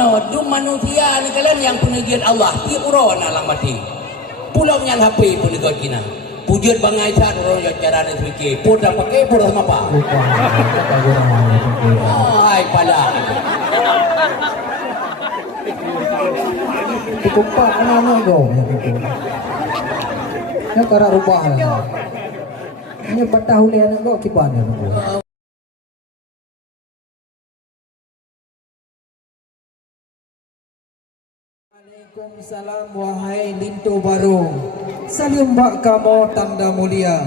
mano du manusia ni kalian yang penegian Allah ti uro na lang mati pulau nyan HP pun dekat kina pujud bangai sat uro yo cara ni fikir pun dah pakai pun sama apa oh ai pala cukup pak anak go ya cara rubah ini patah oleh anak go kipan ya Waalaikumsalam wahai lintu baru salim bak kamu tanda mulia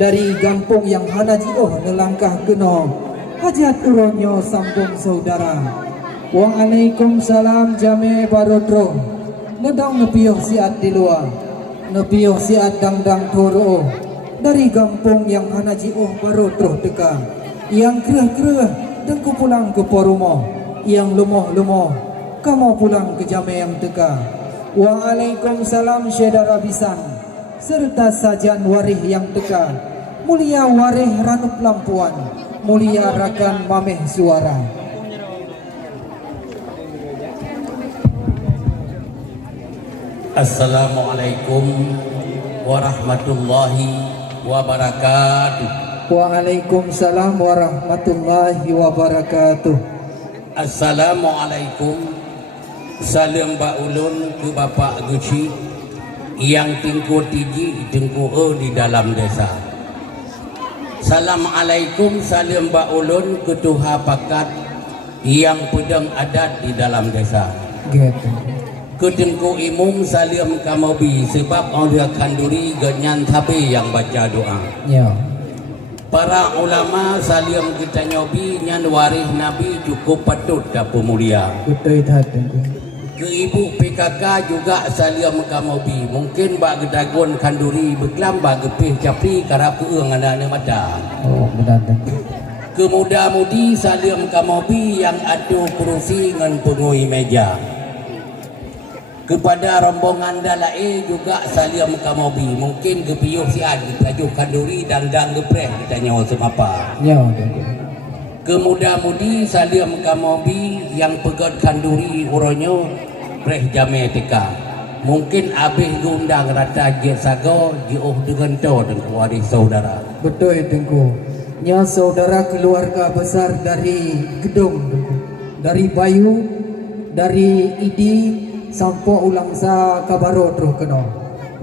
dari kampung yang hana jioh nelangkah geno hajat uronyo sambung saudara. Waalaikumsalam jame barodro nedang nepiyuh siat di luar nepiyuh siat dang-dang toro dari kampung yang hana jioh barodro deka yang kereh-kereh dan ku pulang ke porumo yang lumoh-lumoh kamu pulang ke jame yang teka. Waalaikumsalam syedara bisan serta sajan warih yang teka mulia warih ranup lampuan mulia rakan mameh suara. Assalamualaikum warahmatullahi wabarakatuh. Waalaikumsalam warahmatullahi wabarakatuh. Assalamualaikum. Salam ba ulun ke Bapak Guci yang tingku tiji tengku di dalam desa. Assalamualaikum salam ba ulun ke tuha pakat yang pedang adat di dalam desa. Gitu. Ke tengku imum salam kamobi sebab orang kanduri ganyan tabe yang baca doa. Ya. Para ulama salam kita nyobi nyan warih Nabi cukup patut dapu mulia. Betul hati. Ke ibu PKK juga salam kamobi mungkin bak gedagon kanduri beklam bak gepih capri karap keung anak mata. Oh benar. Ke muda-mudi salam kamobi yang adu kerusi ngan pengui meja. Kepada rombongan dalae juga salam kamobi mungkin gepiyuh siad tajuk kanduri dan gepreh kita nyawa semapa. Ya. Kemuda-mudi salam kamobi yang pegat kanduri uronyo preh jame tika. Mungkin abih gundang rata je sago jauh dengan to dan waris saudara. Betul tengku. Nya saudara keluarga besar dari Gedung, dari Bayu, dari Idi sampai ulang sa kabaro terus kena.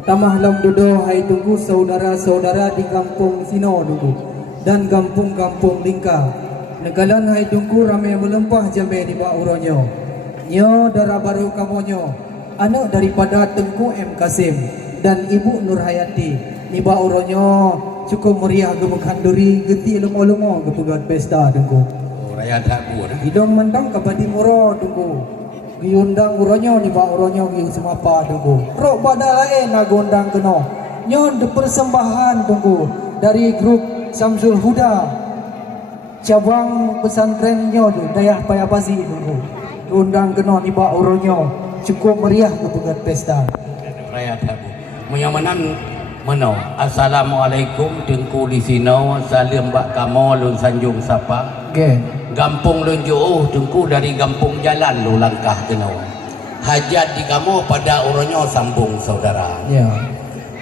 Tamah lam dodo hai tunggu saudara-saudara di kampung Sino dulu dan kampung-kampung Lingka. Negalan hai tunggu ramai melempah jame di bak uronyo. Nyo darah baru kamonyo. Anak daripada Tengku M Kasim dan Ibu Nur Hayati. Ni bak uronyo cukup meriah gemukanduri geti lumo-lumo kepegat pesta tunggu. Oh raya tabu dah. Hidung mentang kabadi muro tunggu. Giundang uronyo ni bak uronyo giu semapa tunggu. Rok pada lain nagondang keno. Nyo de persembahan tunggu dari grup Samsul Huda. Cabang pesantrennya tu Dayah Payapasi tu undang kena niba uronyo cukup meriah kepegat pesta raya tabu menyamanan meno. Assalamualaikum tengku di sino salam bak kamo lun sanjung sapa okay. Gampung lun jauh tengku dari gampung jalan lu langkah kena hajat di kamu pada uronyo sambung saudara ya.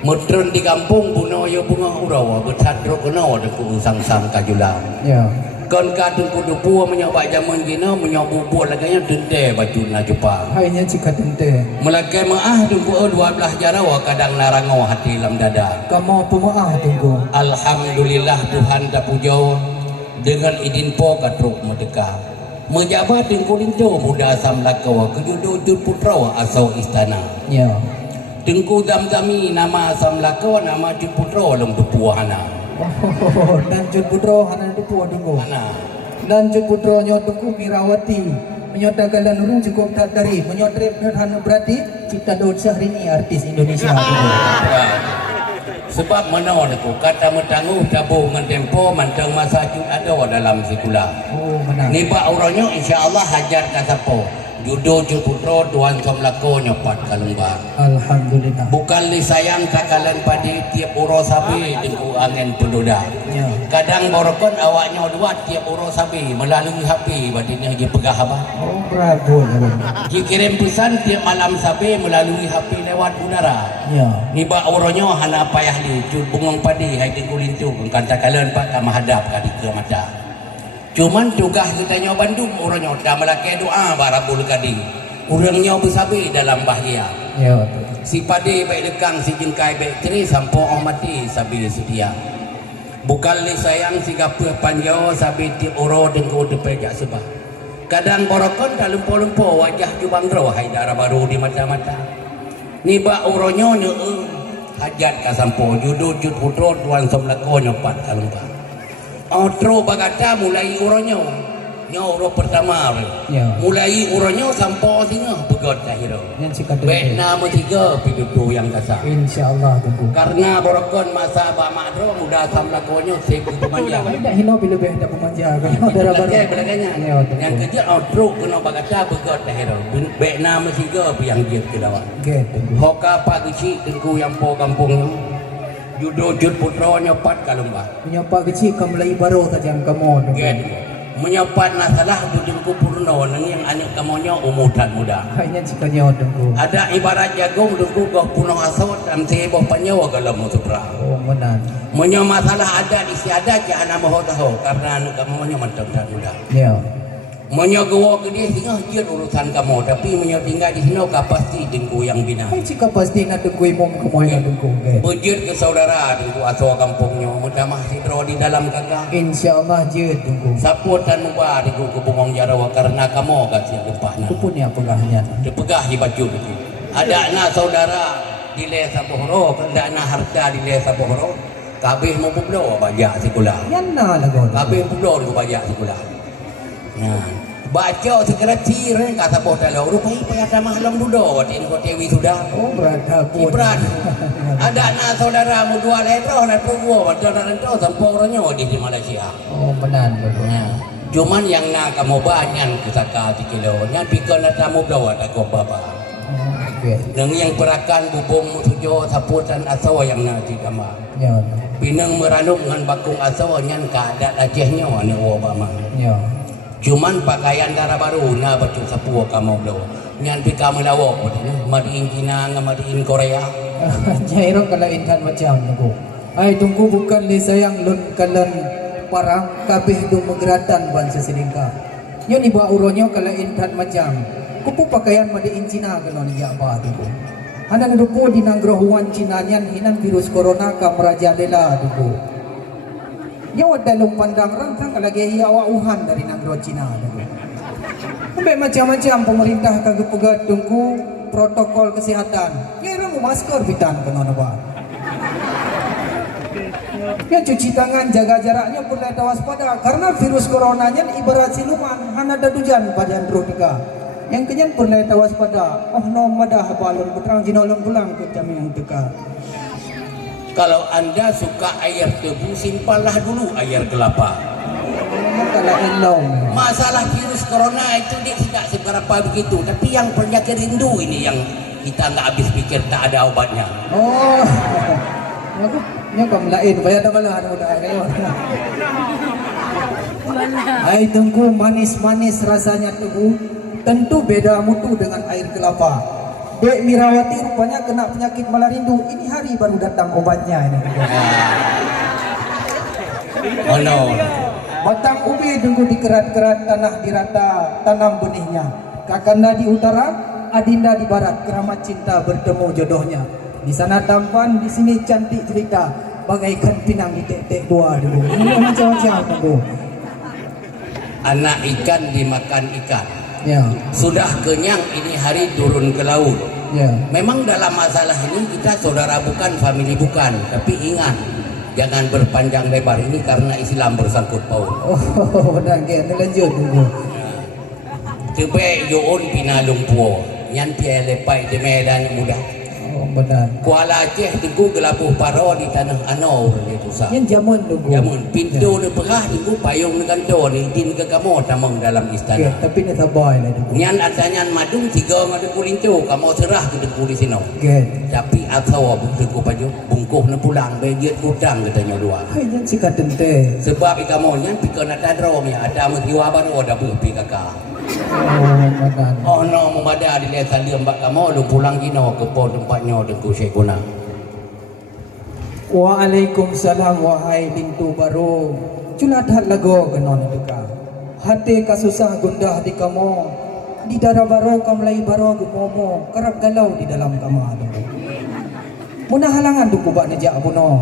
Mutron di kampung buno yo bunga urawa betadro kena tengku sang-sang kajulang Ya. kon kadung kudupu menyobak zaman gina menyobubur laganya dende baju na Jepang. Hanya jika tente. Melakai maah dumpu 12 jarawa kadang narango hati lam dada. Kamu pemaah tunggu. Alhamdulillah Tuhan dah pujo dengan idin po katruk merdeka. Menjabat dengan kulinto muda asam lakawa kejudo jud putra asau istana. Ya. Tengku dam-dami nama asam lakawa nama jud putra lem dupuahana. Oh, dan Jud Putro hana dupu tunggu. Mana? Dan Jud Putro nyo tunggu Mirawati. Menyota galan urung cukup tak dari. Menyotrip hana berarti Cipta Daud Syahrini artis Indonesia. Sebab mana aku kata mentanguh tabung mentempo mantang masa jud ada dalam sekolah. Oh, benar. Ni pak uronyo insya-Allah hajar ka sapo. Judo Juputro Tuan Somlako nyopat kalembang. Alhamdulillah. Bukan li sayang takalan padi tiap uro sabi dengan angin peluda. Ya. Kadang borokon awaknya dua tiap uro sabi melalui HP badinya dia pegah apa? Oh, bravo. Dikirim pesan tiap malam sabi melalui HP lewat udara. Ya. Niba uronyo hana payah li jud bungong padi hai di kulintu kan takalan pak kam hadap ka di ke mata. Cuman tugas kita nyo Bandung uronyo dah melake doa barabul kadi. Urangnya bersabi dalam bahaya. Ya. Si padi baik lekang si jengkai baik ceri sampo orang mati sabi sedia. Bukan li sayang si gapuh panjau sabi ti uro dengku depejak sebah. Kadang borokon dah lempo-lempo wajah jubangro hai darah baru di mata-mata. Niba uronyo nyo hajat ka sampo judo jud putro tuan somlako nyopat kalembang. Outro bagata mulai uronyo uro pertama Ya. mulai uronyo sampo singa pegot kahiro. Yang si kadang. Baik nama tiga pidudu yang kasar. Insyaallah tunggu. Karena borokon masa Pak Madro muda samlakonyo seku pemanja. Tidak hino bila beh dak pemanja kan. Darah baru. Belakangnya. Ya. Yang kerja outro kena bagata pegot kahiro. Baik nama tiga yang dia kelawat. Okey, tunggu. Hoka pagi tengku yang po kampungnya. Judo jud putro nyopat kalembah. Menyapa kecil kamlai baru tajam kamu. Gen. Menyopat nasalah dudengku purno nang yang anak kamonyo umutan muda. Kayaknya cikanya tunggu. Ada ibarat jagung dengku goh puno asot dan sebo panyawa kalau musutra. Oh, menan. Menyo masalah ada di si ada je ana maho tahu karena anak kamonyo macam muda. Ya. Menyo gowo gede singa jeun urusan kamu tapi menyo tinggal di sini ka pasti dengku yang bina. Hai cika pasti nak tunggu imam kemoy nak tunggu. Bujur ke saudara dengku aso kampungnya mudah masih dro di dalam kakak. Insyaallah je tunggu. Saput dan mubah dengku ke bungong jarawa karena kamu kasih gempahnya. Aku punya pegahnya. Dipegah di baju itu. Ada anak saudara di Lesa Bohro, ada anak harta di Lesa Bohro. Kabeh mau publo bajak sekolah. Yan na lagon. Kabeh publo di bajak sekolah. Ya. Baca sekreti re kata boh dalau rupai payah tamah long dudo tin ko tewi sudah. Oh, berada pun. Ibran. Ada anak saudara mu dua letro na puwo saudara rento sampo ronyo di Malaysia. Oh, menan betul. Ya. Cuman yang nak kamu banyak kesaka 3 kilo. Nya pikir na tamu bawa tak kau baba. Okey. Dengan yang perakan bubung tujo saputan asawa yang nanti kama. Ya. Pinang meranum dengan bakung asawa nyan kadat acehnya ni Obama. Ya. Cuman pakaian darah baru na baju sapu kamu do. Nyan pika melawo madiin Cina madiin Korea. Jairo kalain kan macam tunggu. Ai tunggu bukan li sayang lun kalan parang kabeh do megeratan bangsa Selingka. Yo ni ba uronyo kalain kan macam. Kupu pakaian madiin Cina kanon ya ba tunggu. Hanan dupo di nangrohuan Cina nyan hinan virus corona ka merajalela tunggu. Yo dalam pandang rantang kalagi hiawa Wuhan dari nanggro Cina tunggu. Sampai macam-macam pemerintah kagak pegat tunggu protokol kesehatan. Ya orang masker fitan kena apa? Ya cuci tangan, jaga jaraknya pun ada waspada karena virus coronanya ibarat siluman, hana ada dujan pada androtika. Yang kenyan pun ada waspada. Oh no madah balon putrang jinolong tulang ke jam yang teka. Kalau anda suka air tebu simpanlah dulu air kelapa. Kalau elong. Masalah virus corona itu dia tidak seberapa begitu, tapi yang penyakit rindu ini yang kita nggak habis pikir tak ada obatnya. Oh, nya kamu lain, bayar dah malah udah kayo. Ai tunggu manis-manis rasanya tunggu, tentu beda mutu dengan air kelapa. Dek Mirawati rupanya kena penyakit malarindu. Ini hari baru datang obatnya ini. Oh no. Batang ubi tunggu dikerat-kerat tanah dirata tanam benihnya. Kakanda di utara, Adinda di barat, keramat cinta bertemu jodohnya. Di sana tampan, di sini cantik cerita, bagaikan pinang di tek-tek dua dulu. Ini macam-macam tunggu. Anak ikan dimakan ikan. Ya, Sudah kenyang ini hari turun ke laut. ya. Memang dalam masalah ini kita saudara bukan, family bukan, tapi ingat jangan berpanjang lebar ini karena Islam bersangkut paut. Oh, benar ke? Lanjut tunggu. Tebe yoon pinalumpuo, yan pia lepai de medan muda. Oh, benar. Kuala Aceh tengku gelabuh paro di tanah Anau ni tu sah. Yang zaman dulu. Jamun pintu ni berah tengku payung ni kantor ni izin ke kamu tamang dalam Okay, istana. tapi ni sabai lah dulu. Nyan adanya madung tiga ngada kulincu kamu serah ke tengku di sini. Okay. Tapi atau tengku paju bungkuh ni pulang bejet gudang katanya dua. Hai yang si kadente. Sebab kamu nyan pikir nak tadro mi ada mutiwa baru ada berpi kakak. Oh, benar. Oh no memada di lesan dia mbak kamu lu pulang kino ke pos tempatnya tengku Syekh Guna. Waalaikumsalam wahai pintu baru. Culadat lago kenon deka. Hati kasusah gundah di kamu. Di darah baru kamlai baru gumomo. Kerap galau di dalam kamar. Munah halangan tuku bak nejak abuno.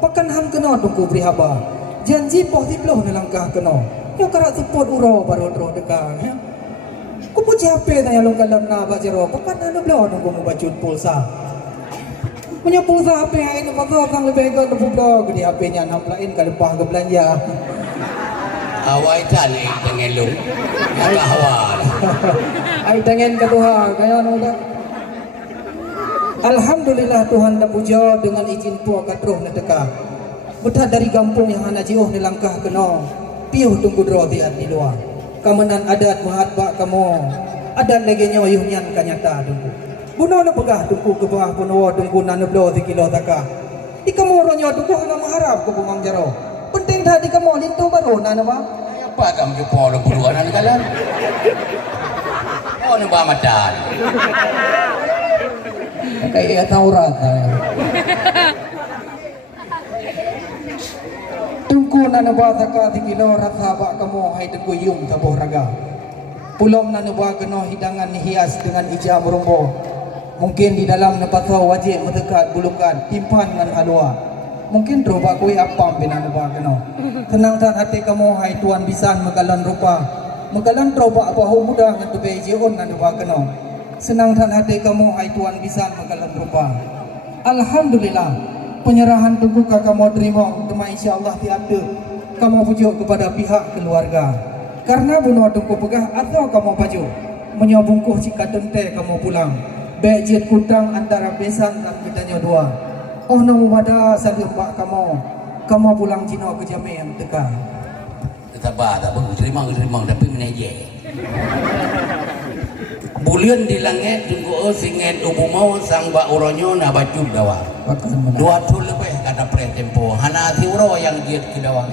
Pakan ham kena tuku beri haba. Janji poh tiploh nelangkah kena. Yo karak support uro baru roh deka. Ya. Ku puji HP tanya long kalam na ba jero. Pakan anu blo nunggu mu bajut pulsa. Punya pulsa HP ai nu pakai kang lebih ke tu blo gede HP-nya namplain ka lepah ke belanja. Awai tani dengan lu. Agak awal. Ai tengen ke Tuhan kaya anu dah. Alhamdulillah Tuhan dah puja dengan izin puak katroh na teka. Betah dari kampung yang hana jauh ni langkah kena. Piuh tunggu draw tiat di luar. Kamanan adat mahat bak kamu. Adat lagi nyawa yuhnyan kanyata tunggu. Buno na pegah tunggu ke bawah puno tunggu na neblo 3 kilo taka. Di kamu ronyo tunggu hana mengharap ke bumang jaro. Penting dah di kamu lintu baru na ba? Apa kamu jumpa lu puluhan anak kalan? Oh nampak madan. Kayak taurat saya. Tungku na naba taka 3 kilo rasa bak kamu hai tengku yung tabuh raga. Pulom na naba kena hidangan hias dengan ijam rumbo. Mungkin di dalam nepasau wajib mendekat bulukan timpan dengan halua. Mungkin roba kui apam bina naba kena. Tenangkan hati kamu hai tuan bisan megalan rupa. Megalan roba apa mudah dengan tube jion na naba kena. Senangkan hati kamu hai tuan bisan megalan rupa. Alhamdulillah. Penyerahan tunggu kamu terima tema insya-Allah tiada kamu pujuk kepada pihak keluarga. Karena bunuh tunggu pegah atau kamu baju menyabungkuh jika tente kamu pulang. Bajet kutang antara besan dan bedanya dua. Oh namu pada sambil mbak kamu pulang Cina ke Jamai yang teka. Sabar tak bagus terima tapi meneje. Bulian di langit tunggu singet ubu mau sang ba uronyo na bacub dawa. Dua tu lebih kata pretempo. Hana ti uro yang giat ke dawa.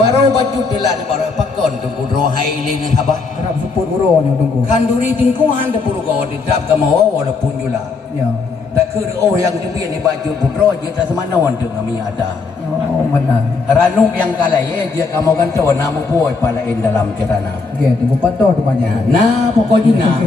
Baru bacub delan baru pakon tunggu rohai ling haba. Kerap support uro ni tunggu. Kanduri tingku handa puru go di dap kamawa walaupun jula. Ya. Tak kira yang dibian di bacub putro jita semanon tu kami ada. Oh benar. Ranuk yang kala ye dia kamu kan tahu nama boy palain dalam cerana. Okey, tunggu patuh tu banyak. Nah pokoknya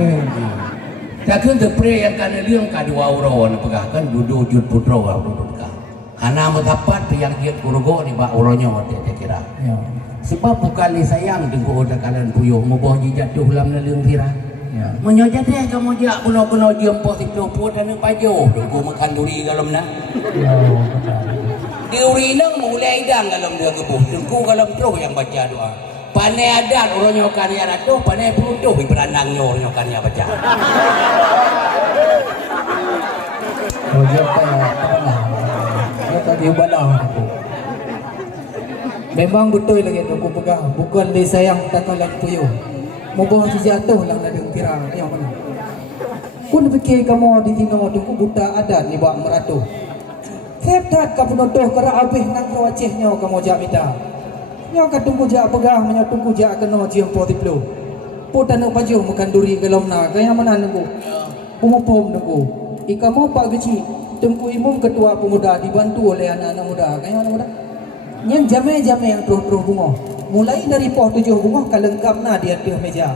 tak kena pre yang kena liang kadua uro na pegah kan duduk jud putro duduk ka. Hana matapat yang dia kurugo ni ba uronyo dia kira. Ya. Sebab bukan li sayang tengku oda kalian puyuh moboh jatuh dalam liang tira. Ya. Menyoja deh kamu jak puno-puno jempol tikno pun dan pajo tengku makan duri dalam na. Oh benar. Duri nang mulai dang dalam dia kebuh. Tengku kalau terus yang baca doa. Panai adat orang nyokan ya ratu, panai pelutuh beranang nyokan ya baca. Oh dia pernah. Dia tadi balah aku. Memang betul lagi tu aku pegang. Bukan dia sayang takalan puyuh. Mau jatuh lang na deng tira yang mana. Kun fikir kamu di sini tu buta adat ni bang meratu. Ketat ka penotoh kara abih nak rawacehnya kamu jamita. Nya ka tunggu jak pegang nya tunggu jak kena jiam potiplo. Potan nak baju makan duri gelomna kaya mana nunggu. Pumupum nunggu. Ikamu pak geci tunggu imum ketua pemuda dibantu oleh anak-anak muda kaya anak muda. Nya jame-jame yang terus-terus bunga. Mulai dari poh 7 bunga ka lengkap na di atas meja.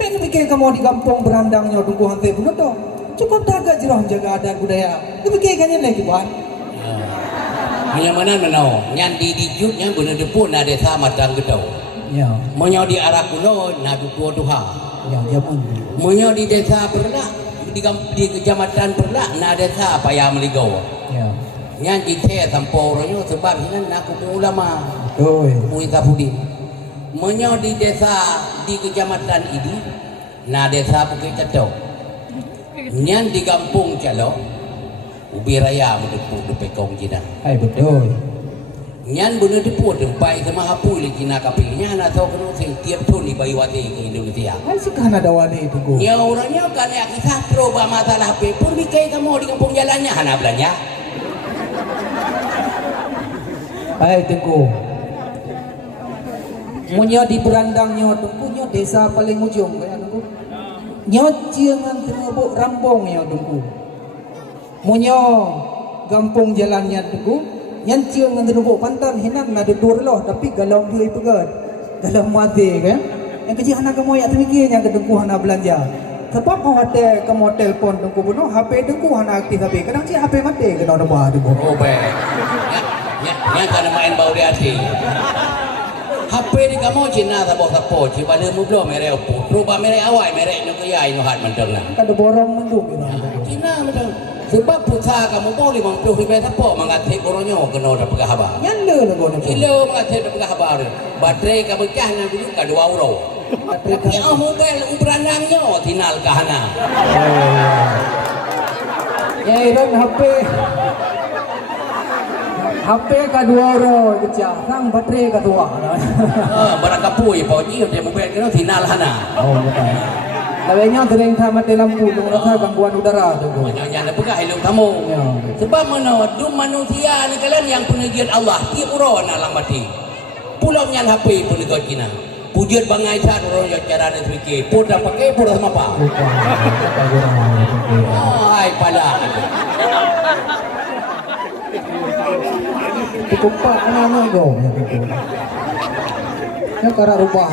Pen fikir kamu di kampung berandangnya tunggu hantai penotoh. Cukup tak jerah jaga adat budaya. Dipikir kannya lagi buat. Yang mana menau nyan di dijut nyan bener depun ada sama tang gedau. Ya. Menyo di arah kuno na dua tuha. Ya jamun. Menyo di desa Perlak di kecamatan Perlak na desa Payah Meligau. Ya. Nyan di te tampo ronyo sebab hinan aku ulama. Oi. Muita Budi. Menyo di desa di kecamatan ini na desa Bukit Cato. Nyan di kampung Calo ubi raya mendepu depe kong jina. Hai betul. Nyan bener depu dempai ke mahapu li jina kapinya na tahu kena sing tiap tu ni bayi wati ke Indonesia. Hai sekarang ada wali itu go. Nya orangnya kan ya kita proba masalah HP pun bikai kamu di kampung jalannya hana belanja. Hai tengku. Munyo di berandangnya tengku nyo desa paling ujung kaya tengku. Nyo ciangan tenebuk rampong ya tengku. Munyo gampung jalannya tengku. Yang cium dengan tenebuk pantan hinan ada dur loh tapi galau dia pegat. Galau mati kan. Yang kecil anak kamu ya terfikir yang kedengku hana belanja. Sebab mau hotel kamu telefon tengku bunuh HP tengku hana aktif HP. Kadang cik HP mati kena nombor tengku. Oh baik. Ya kan main bau di hati. HP ni kamu Cina tak bawa sapo, cuma dia mublo merek apa. Rubah merek awal, merek nak kaya ini hat mentang lah. Kada borong mendung Cina mentang. Sebab putra kamu tahu 50 ribu sapo mengatik orangnya kena dah pegah habar. Nyanda lah kau nak. Kilo mengatik dah pegah habar. Baterai kau pecah nanti juga 2 euro. Tapi mobile uberanangnya tinal kahana. Ya iran HP kedua orang kecil, sang baterai kedua. Barang kapui pokoknya dia mobile kena tinal hana. Oh betul. Lawanya sering mati lampu tu rasa gangguan udara tu. Jangan pegah ilmu kamu. Sebab mana dum manusia ni kalian yang penegian Allah tiap orang alam mati. Pulau nyan HP pun ikut kina. Pujud bangai sat orang yang cara dia fikir. Pun dah pakai pun dah sama apa. Hai pada. Cukup pak nama kau. Yang cara rubah.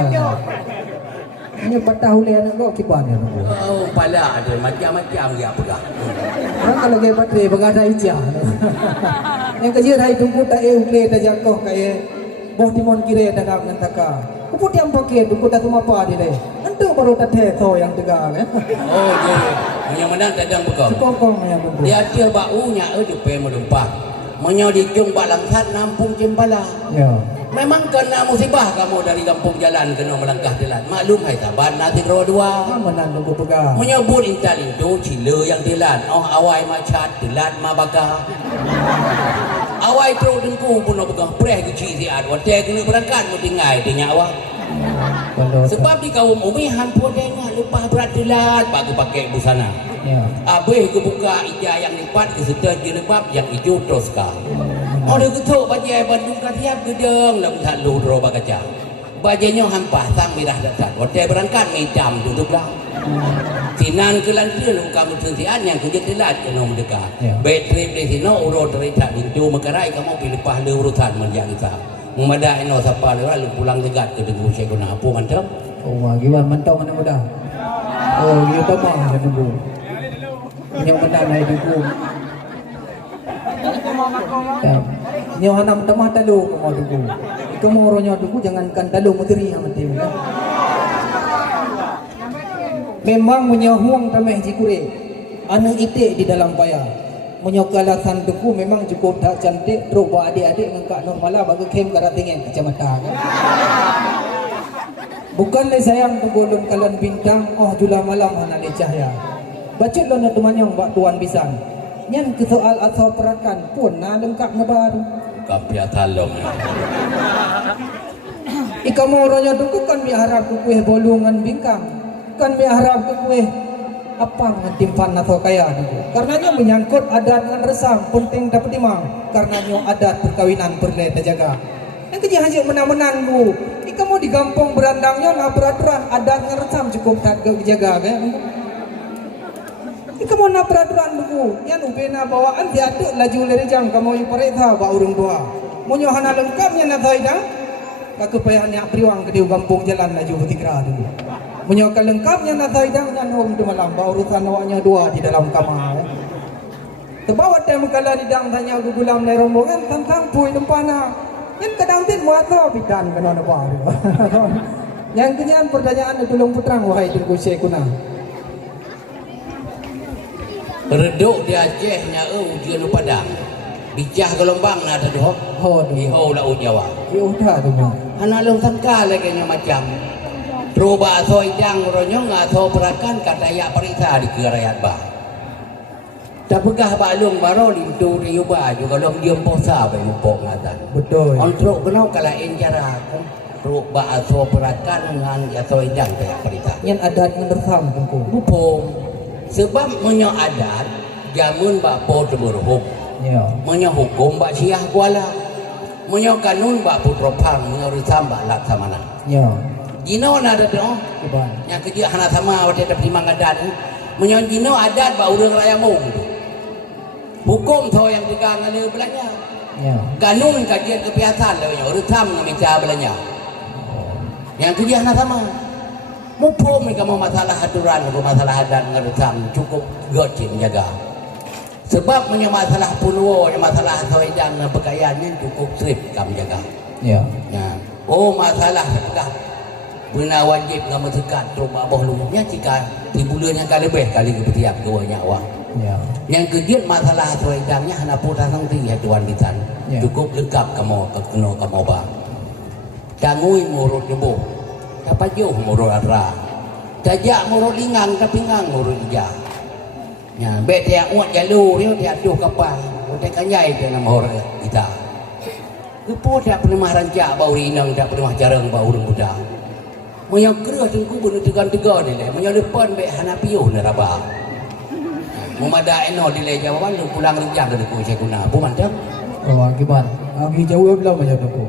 Ini patah oleh anak kau kipan ya. Oh pala ada macam-macam dia pegah. Orang kalau gaya baterai berada ijah. Yang kerja hari tunggu tak boleh tak jatuh kayak boh timon kira dalam ngantaka. Kuput yang pakai tunggu tak cuma apa dia deh. Nanti baru tak teto yang tegang ya. Oh dia yang menang tadang bekau. Sekongkong yang tunggu. Dia dia baunya di pe melumpat. Menyo di jung balangsat nampung jembala. Ya. Memang kena musibah kamu dari kampung jalan kena melangkah jalan. Maklum hai taban nanti roh dua. Mana tunggu pegang. Menyebut intal itu cila yang dilan. Oh awai macat dilan mabaka. Awai terus dengku pun nak pegang preh kecil si ad. Wadah kena berangkat mu tinggal di nyawa. Sebab di kaum umi hampur dengar lupa berat dilan. Pak pakai busana. Ya. Abih ke buka ija yang lipat ke setel jilbab yang hijau terus kah. Orang ketuk bajai Bandung katiap gedeng lam tak luro bagaja. Bajainya hampah sang mirah datang. Hotel berangkat ngidam duduk lah. Sinan kelantir kamu tensian yang kerja telat ke nom dekat. Betrip di sini urut terita bintu mekarai kamu pilih pahli urutan menjang kita. Memadai no sapa lewat lu pulang dekat ke dengu saya guna apa mantap. Oh gimana mantap mana mudah. Oh gitu mah saya tunggu. Yang benar naik tunggu. Nyo hanam tamah talu kamu tunggu. Kamu orangnya tunggu jangankan talu muteri yang mati. Memang menyahuang tameh jikure. Anak itik di dalam payah. Menyokalasan tunggu memang cukup tak cantik. Terus buat adik-adik ngangkat normalah bagi kem karat tinggi kacamata kan. Bukanlah sayang tunggu kalian bintang. Oh jula malam anak cahaya. Bacut lo nak temanyong bak tuan bisan. Nyan ke soal asal perakan pun na lengkap ngebar. Kapia talong. Ikamu orangnya tunggu kan mi harap ke kuih bolongan bingkang. Kan mi harap ke kuih apa mentimpan atau kaya tunggu. Karenanya menyangkut adat dengan resam penting dapat timang. Karenanya adat perkawinan perlu terjaga. Yang kerja hasil menang-menang bu. Ikamu di kampung berandangnya na peraturan adat dengan resam cukup tak dijaga kan. Kamu nak peraturan buku, yang ubena bawaan diatur laju dari jam kamu yang perintah bawa orang tua. Munyo hana lengkap yang nak tahu dah. Kaku payah nak priwang ke dia kampung jalan laju bertikra tu. Munyo kalau lengkap yang nak tahu dah yang orang tu malam bawa urusan awaknya dua di dalam kamar. Terbawa time kala di dang tanya ke gulam dari rombongan tentang pui lempana. Yang kadang tin muata bidan kena apa. Yang kenyan pertanyaan tolong putrang wahai tunggu sekuna. Reduk di Aceh nya ujian lu Padang. Bijah gelombang na ada doh. Ho tu. Iho la Jawa. Yo dah tu mah. Anak long sangka lagi nya macam. Roba so idang ronyo ngaso perakan kata ya perisa di kerayat bah. Tak pegah balung baro lintu dia ubah juga kalau dia posa bae lupa ngatan. Betul. Untuk kenau kalain cara ruk ba aso perakan dengan aso idang kayak perita. Yang adat menersam tengku. Hukum sebab menyo adat jamun bak po temuruhuk. Ya. Menyo hukum bak siah kuala. Menyo kanun bak putra pang menyo risam bak laksamana. Ya. Jino na ada doh. Keban. Yang kerja hana sama wate dapat timang adat. Menyo jino adat bak urang raya mung. Hukum tho yang tegang ada belanya. Ya. Kanun kajian kebiasaan lah yang risam ngamita belanya. Yang kerja hana sama. Mumpung mereka mau masalah aturan, masalah adat ngeresam cukup gocin jaga. Sebab punya masalah punwo, masalah soedan pakaian ini cukup strip kamu jaga. Ya. Ya. Oh masalah sedekah. Benar wajib kamu sekat terus abah lumutnya jika tibulannya kali lebih kali kepetiak dua nyawa. Ya. Yang kedua masalah soedannya hana putar nanti ya tuan bitan. Ya. Cukup lengkap kamu kena kamu bah. Tangui murut jebo. Apa jauh murut adra. Tajak murut lingang tapi ngang murut ija. Ya, bet dia uat jalur dia dia tuh kapal. Dia kanjai dia nama orang kita. Kepo dia pernah rancak bau rinang, dia pernah jarang bau orang muda. Moyo kerah tengku bener tegan-tegan dia. Moyo depan bet hanapiuh neraba. Memada eno dile jawaban lu pulang rinjang ke deku saya guna. Bu mantap. Oh, gimana? Agi jawab lah macam tu.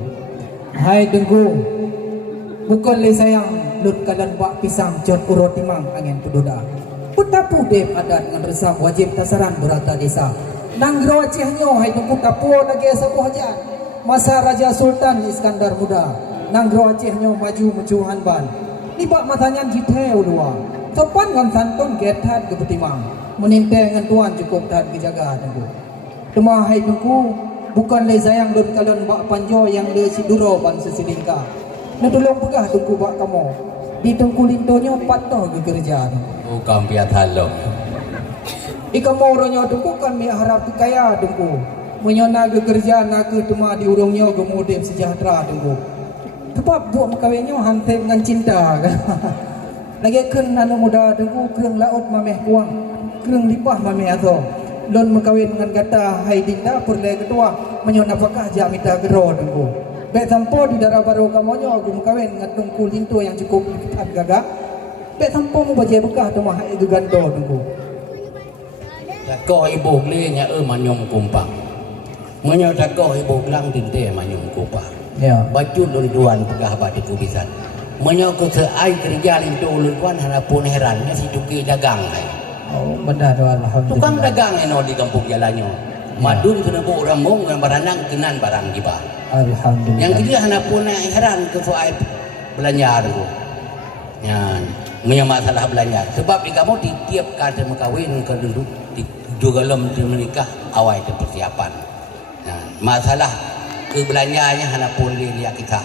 Hai tengku. Bukan le sayang lut kalan bak pisang jod urut timang angin pedoda. Putapu dep adat dengan resam wajib tasaran berata desa. Nanggro Acehnya hai tengku tapu lagi sebuah hajat. Masa Raja Sultan Iskandar Muda. Nanggro Acehnya maju mencuhan ban. Nibak matanya jithe ulua. Sopan ngan santun getat ke betimang. Meninte ngan tuan cukup tat kejaga tengku. Tema hai tengku bukan le sayang lut kalan bak panjo yang le siduro ban sesilingka. Nak tolong pegah tengku bak kamu. Di tengku lintonya patah ke kerja ni. Bukan biar talong. Ika mau orangnya tengku kan mi harap kaya tengku. Menyona ke kerja nak ke tema di urungnya kemudian sejahtera tengku. Sebab buat makawinnya hantai dengan cinta kan. Lagi ken anu muda tengku kereng laut mameh kuang. Kereng lipah mameh atau. Lon makawin dengan kata hai dinda perlai ketua menyona pakah jamita gero tengku. Bek sampo di darah baru kamonyo aku mengkawin dengan tungku lintu yang cukup dekat gagak. Bek sampo mu bajai bekah tu mahai gegando tungku. Takoh ibu belinya manyum kumpang. Menyo takoh ibu belang dinte manyum kumpang. Ya. Baju lunduan pegah badi kubisan. Menyo ke seai kerja lintu lunduan hanapun herannya si tuki dagang hai. Oh, benar tu alhamdulillah. Tukang dagang eno di kampung jalannya. Madun kena bu rambung dengan baranang kenan barang di bah. Alhamdulillah. Yang kedua anak pun heran ke soal belanja tu. Ya, punya masalah belanja. Sebab di kamu di tiap kali berkahwin ke dulu di juga lem menikah awal itu persiapan. Ya, masalah kebelanjaannya anak pun lihat kita.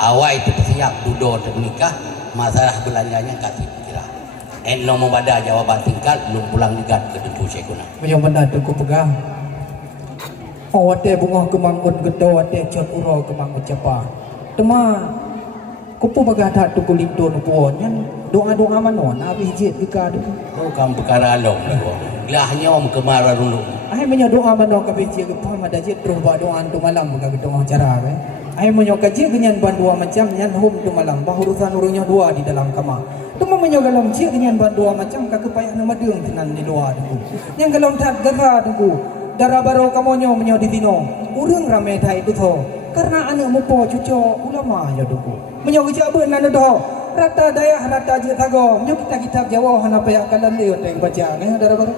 Awal itu persiap duduk menikah, masalah belanjanya kasih kira. Eno membada jawaban tingkat, belum pulang juga ke dulu saya guna. Macam benar tengku pegang. Oh, wate bunga kemangun gedo wate cot uro kemangun capa. Tema kupu bagah tak tu kulinto nupuon yan doa-doa manon abi hijit bika tu. Oh, kamu perkara along lah. Lahnya om kemara dulu. Ai menyo doa manon ka hijit ke pam ada jit terus ba doa tu malam bagah doa cara ke. Ai menyo kaji genyan ban dua macam yan hum tu malam bah urusan urungnya dua di dalam kamar. Tuma menyo galam cik genyan ban dua macam ka kepayah nama deung tenan di luar tu. Yang galam tak gara tu. Darah baru kamonyo menyo di tino. Urang ramai thai tu tho. Karena anak mupo cucu ulama ya duku. Menyo kerja ben anu doh. Rata dayah rata je tago. Menyo kita kitab Jawa hana payak kalan leo teng baca ne darah baru.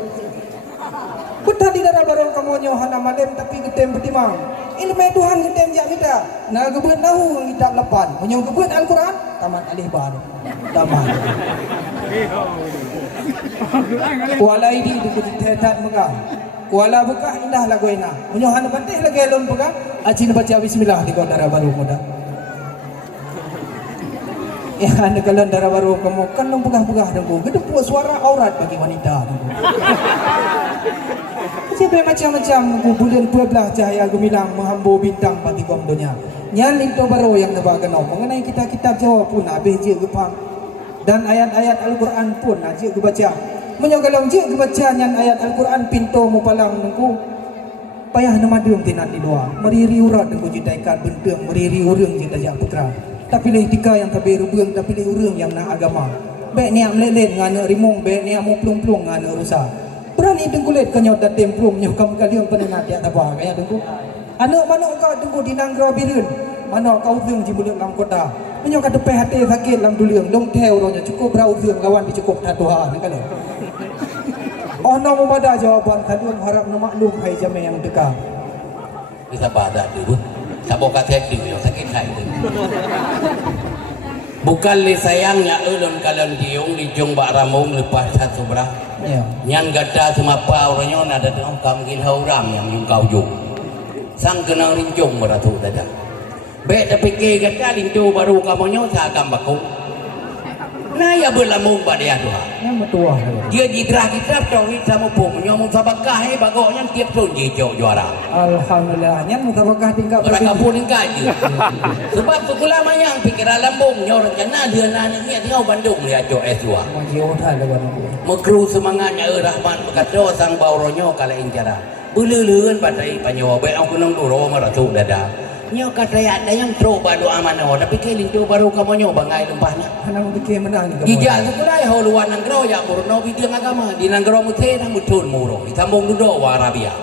Kuta di darah baru kamonyo hana malem tapi ketem betimang. Ilmu Tuhan ketem jak kita. Nah gebet tahu kitab 8. Menyo gebet Al-Quran tamat alih baru. Tamat. Walai di duku tetat megah. Kuala buka indah lagu ina. Menyohan patih lagi alun buka. Acin baca bismillah di kau darah baru muda. Ya, anda kalau darah baru kamu kan lu buka-buka dengku. Gede puas suara aurat bagi wanita. Siapa macam-macam bulan belah cahaya gemilang menghambu bintang bagi kaum dunia. Nyan itu baru yang nebakan mengenai kita kitab Jawa pun habis je gepang. Dan ayat-ayat Al-Quran pun aja baca. Menyogalang je kebacaannya ayat Al-Quran pintu mu palang nungku. Payah nama dium tinan di doa. Meriri urat nungku jitaikan bentung meriri urang jita jak putra. Tapi leh tika yang tabi rubung tapi leh urang yang nak agama. Baik niat melelen ngana rimong, baik niat mu plung-plung ngana rusa. Berani dengkulet kanyot dat templum nyokam kalian penenat ya tabah kaya dengku. Anak mana kau dengku di nanggra birun. Mana kau uzung jimulik lam kota. Menyok depe hati sakit lam duliang dong teu ronya cukup ra uzung lawan dicukup tatuhan kali. Ono memada jawaban kadun harap na maklum hai jame yang dekat. Bisa pada dulu. Sabo kata dia sakit hati. Bukan le sayangnya ulun kalian diung di jong bak ramung lepas satu berah. Ya. Nyan gada semapa orangnya ada dengan kamgin hauram yang yung kau jung. Sang kenang rinjong beratu dada. Baik tapi ke gada lintu baru kamunya sagam bakung. Nah ya berlamung pada Tuhan. Yang metua. Dia jidrah kita tauhid sama pumnya musabakah bagoknya tiap tahun jejok juara. Alhamdulillah yang mutabakah tingkat Orang kampung kaji. Sebab sekolah mayang pikiran lambung nyor jana dia nannya dia Bandung lihat jo S2. Majio dah lawan. Mekru semangatnya Rahman berkata sang bauronyo kala injara. Beleleun padai panyo bae aku nang duro maratu dada. Nyo kata ya ada yang tro badu amano tapi kelin tu baru kamu nyo bangai lempahna. Hanang dikir menang ni kamu. Ijal sekolah ya luar nanggro ya murno bidang agama di nanggro mute nang mutun muro ditambung dudo warabia.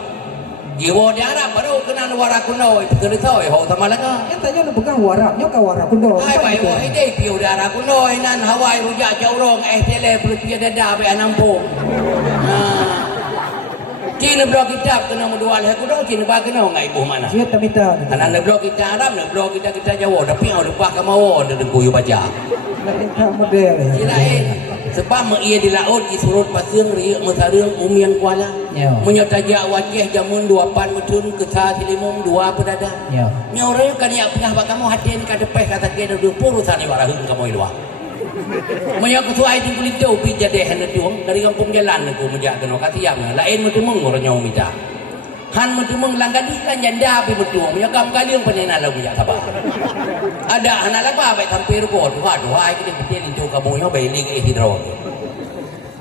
Jiwa di Arab baru kenal warakuno itu kereta ho tamalanga. Ya tanya lu pegang warak, nyo ka warak kundo. Hai bai wo ide piu dara kuno nan Hawaii rujak jaurong tele pelut dia dada be nampung. Nah. Kini blok kitab kena mudual he kudo kini ba kena ngai ibu mana. Dia tamita. Anak blok kita Arab nak blok kita Jawa tapi au lepas ka mawo de kuyu baca. Lain tak model. Lain. Sebab ia di laut di surut pasir ri mesarung umian kuala. Ya. Menyataja wajah jamun 24 mutun kesa silimum 2 pedada. Ya. Nyore kan ya pernah ba kamu hatin ka depeh kata ke 20 sani warahun kamu ilwa. Maya kesuai di kulit tu pi jadi hendak juang dari kampung jalan aku menjak kena kasiam lain mentemung orangnya minta han mentemung langgadi kan janda pi berjuang maya kam kali yang penena lagu ya sabar ada anak apa baik tampil ko dua kita betul itu kamu yo bayi lagi hidro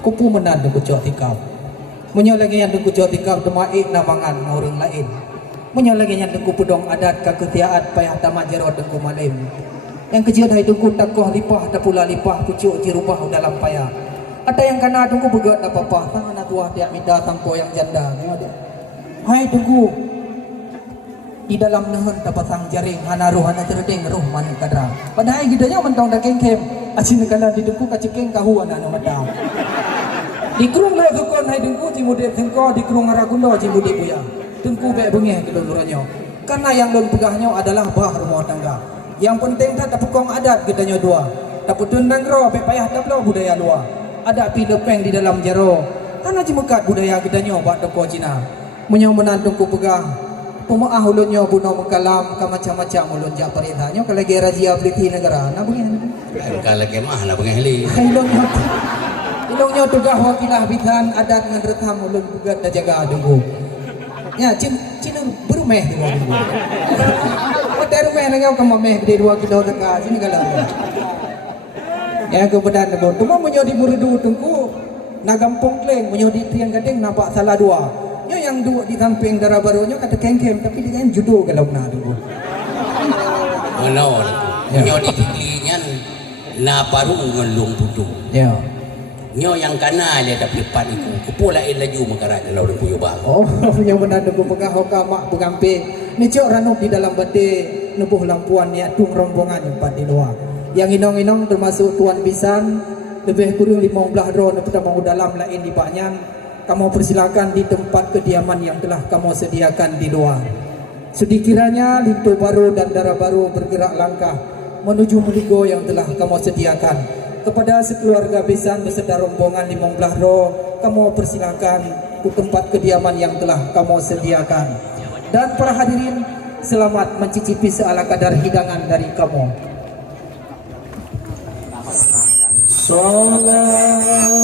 Kupu menan du kucok tikap. Munyo lagi yang du kucok tikap demaik namangan orang lain. Munyo lagi yang du kupudong adat kaketiaat payah tamajero du kumalim. Yang kecil dari tungku takoh lipah tak pula lipah pucuk jirubah dalam payah. Ada yang kena tungku begat tak apa-apa tangan tua tiap minta tampo yang janda ni ada. Hai tungku di dalam nahan tak pasang jaring hana roh hana terdeng roh man kadra. Padahal gidanya mentong dah kengkem acin kala di tungku kacikeng kahu ana madam. Di kerung le tukon hai tungku cimudet sengko di kerung aragundo cimudet buya. Tungku baik bengeh kedulurannya. Karena yang don pegahnya adalah bah rumah tangga. Yang penting tak pukong adat gedanya dua. Tak putun nanggro payah tak pula budaya luar. Ada api lepeng di dalam jaro. Karena cimukat budaya gedanya buat toko Cina. Menyau menantung ku pegah. Pemaah ulunnya bunuh mengkalam ke macam-macam ulun jak perintahnya kalau lagi razia peliti negara. Nah begini. kalau kemah lah pengen Ilongnya tugah wakilah bidan adat dengan retam ulun bugat dah jaga dulu. Ya, Cina berumeh di bawah dulu. Dari rumah nengau kamu meh di 2 kilo dekat sini kalau. Ya kebetulan nebo. Cuma menyodi burudu tungku. Nagampong kleng menyodi tiang gading nampak salah dua. Nyo yang dua di samping darah barunya kata kengkem tapi dia judo kalau nak dulu. no menyodi tingginya na baru ngelung putu. Ya. Nyo yang kana le tapi pan iku kupula laju makarat kalau de puyo bang. Oh, punya benar debu pegah hoka mak pengampe. Ni cok ranuk di dalam bade nebuh lampuan ni tung rombongan empat di luar. Yang inong-inong termasuk tuan bisan lebih kurang 15 ron pertama dalam lain di Paknyan. Kamu persilakan di tempat kediaman yang telah kamu sediakan di luar. Sedikiranya lintu baru dan darah baru bergerak langkah menuju meligo yang telah kamu sediakan. Kepada sekeluarga bisan beserta rombongan 15 ron, kamu persilakan ke tempat kediaman yang telah kamu sediakan. Dan para hadirin, selamat mencicipi seala kadar hidangan dari kamu. Salam.